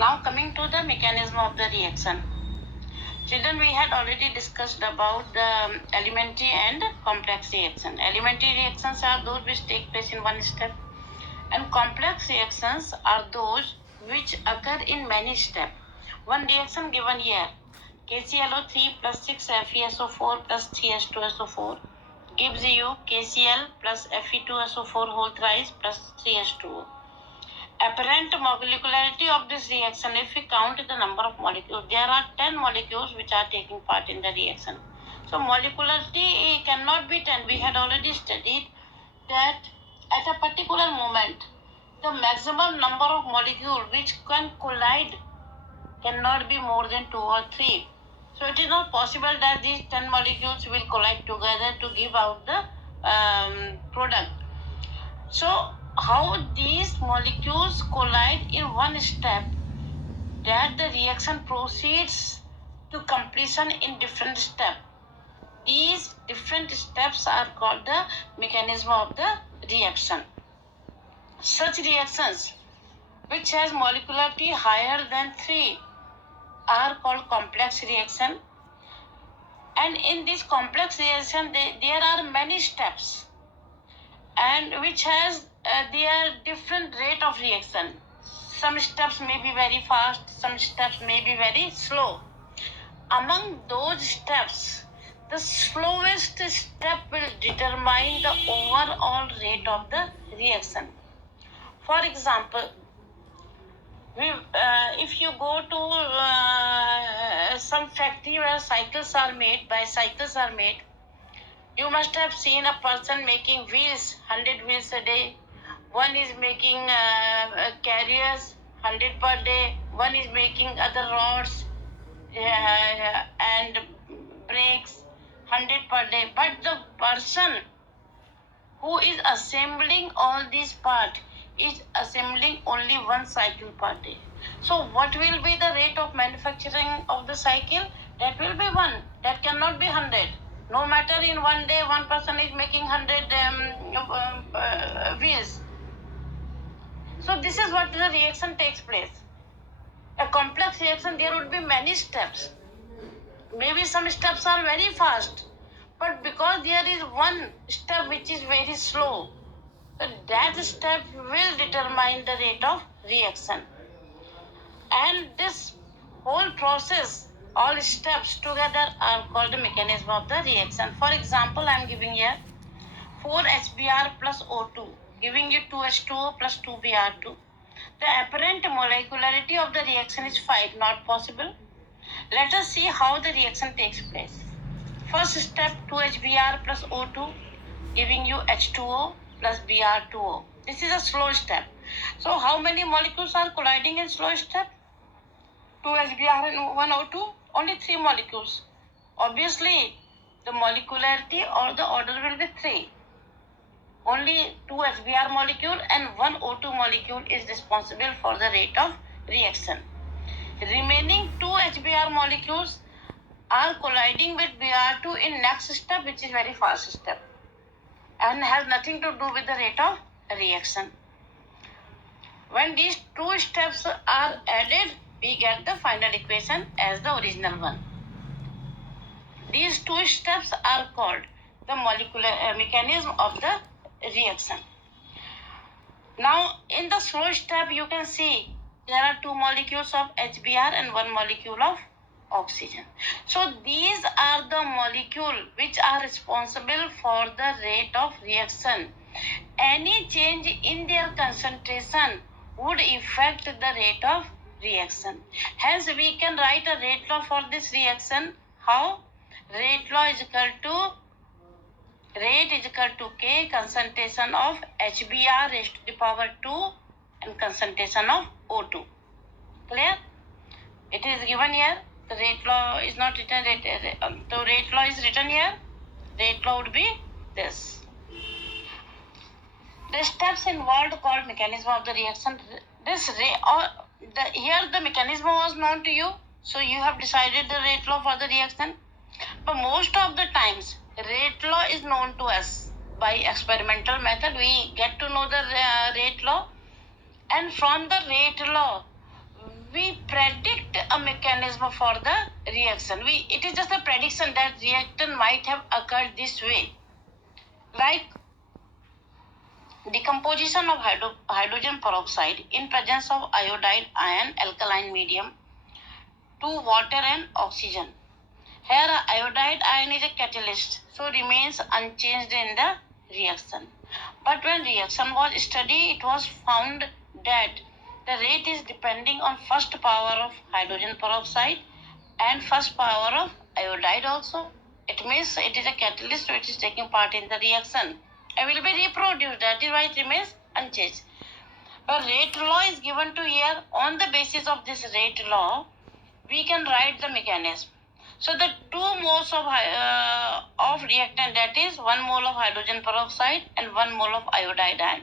Now coming to the mechanism of the reaction. Children, we had already discussed about the elementary and complex reaction. Elementary reactions are those which take place in one step, and complex reactions are those which occur in many steps. One reaction given here, KClO3 plus 6FeSO4 plus 3H2SO4 gives you KCl plus Fe2SO4 whole thrice plus 3H2O. Apparent molecularity of this reaction, if we count the number of molecules, there are 10 molecules which are taking part in the reaction. So molecularity cannot be 10. We had already studied that at a particular moment, the maximum number of molecules which can collide cannot be more than 2 or 3. So it is not possible that these 10 molecules will collide together to give out the product. So how these molecules collide in one step, that the reaction proceeds to completion in different steps. These different steps are called the mechanism of the reaction. Such reactions which has molecularity higher than 3 are called complex reaction. And in this complex reaction, there are many steps, and which has their different rate of reaction. Some steps may be very fast, some steps may be very slow. Among those steps, the slowest step will determine the overall rate of the reaction. For example, if you go to some factory where bicycles are made, you must have seen a person making wheels, 100 wheels a day. One is making carriers, 100 per day. One is making other rods and brakes, 100 per day. But the person who is assembling all these parts is assembling only one cycle per day. So what will be the rate of manufacturing of the cycle? That will be 1. That cannot be 100. No matter in one day one person is making 100 wheels. So this is what the reaction takes place. A complex reaction, there would be many steps. Maybe some steps are very fast, but because there is one step which is very slow, so that step will determine the rate of reaction. And this whole process, all steps together are called the mechanism of the reaction. For example, I am giving here 4HBr plus O2, giving you 2H2O plus 2Br2. The apparent molecularity of the reaction is 5, not possible. Let us see how the reaction takes place. First step, 2HBr plus O2, giving you H2O plus Br2O. This is a slow step. So how many molecules are colliding in slow step? 2HBr and 1O2, only 3 molecules. Obviously, the molecularity or the order will be 3. Only 2 HBr molecule and 1 O2 molecule is responsible for the rate of reaction. Remaining 2 HBr molecules are colliding with Br2 in next step, which is very fast step and has nothing to do with the rate of reaction. When these 2 steps are added, we get the final equation as the original one. These 2 steps are called the molecular mechanism of the reaction. Now, in the slow step, you can see there are 2 molecules of HBr and 1 molecule of oxygen. So these are the molecules which are responsible for the rate of reaction. Any change in their concentration would affect the rate of reaction. Hence, we can write a rate law for this reaction. How? Rate law is equal to K concentration of HBr raised to the power 2 and concentration of O2. Clear? It is given here. The rate law is not written. The rate law is written here. Rate law would be this. The steps involved called mechanism of the reaction. Here the mechanism was known to you, so you have decided the rate law for the reaction. But most of the times, rate law is known to us by experimental method. We get to know the rate law, and from the rate law, we predict a mechanism for the reaction. It is just a prediction that reaction might have occurred this way. Like decomposition of hydrogen peroxide in presence of iodide ion alkaline medium to water and oxygen. Here iodide ion is a catalyst, so remains unchanged in the reaction. But when reaction was studied, it was found that the rate is depending on first power of hydrogen peroxide and first power of iodide also. It means it is a catalyst, so it is taking part in the reaction and will be reproduced. That is why it remains unchanged. A rate law is given to here. On the basis of this rate law, we can write the mechanism. So the 2 moles of reactant, that is 1 mole of hydrogen peroxide and 1 mole of iodide ion,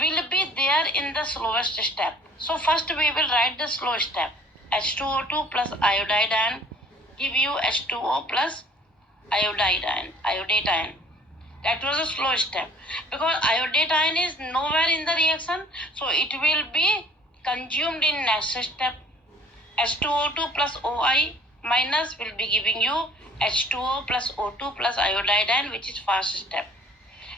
will be there in the slowest step. So first we will write the slow step. H2O2 plus iodide ion give you H2O plus iodide ion. That was a slow step because iodide ion is nowhere in the reaction, so it will be consumed in next step. H2O2 plus OI minus will be giving you H2O plus O2 plus iodide ion, which is first step.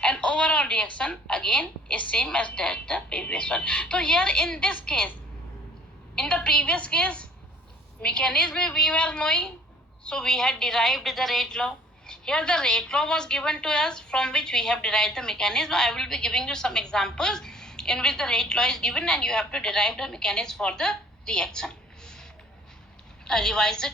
And overall reaction again is same as that the previous one. So here in this case, in the previous case, mechanism we were knowing, so we had derived the rate law. Here the rate law was given to us from which we have derived the mechanism. I will be giving you some examples in which the rate law is given and you have to derive the mechanism for the reaction. I revise it.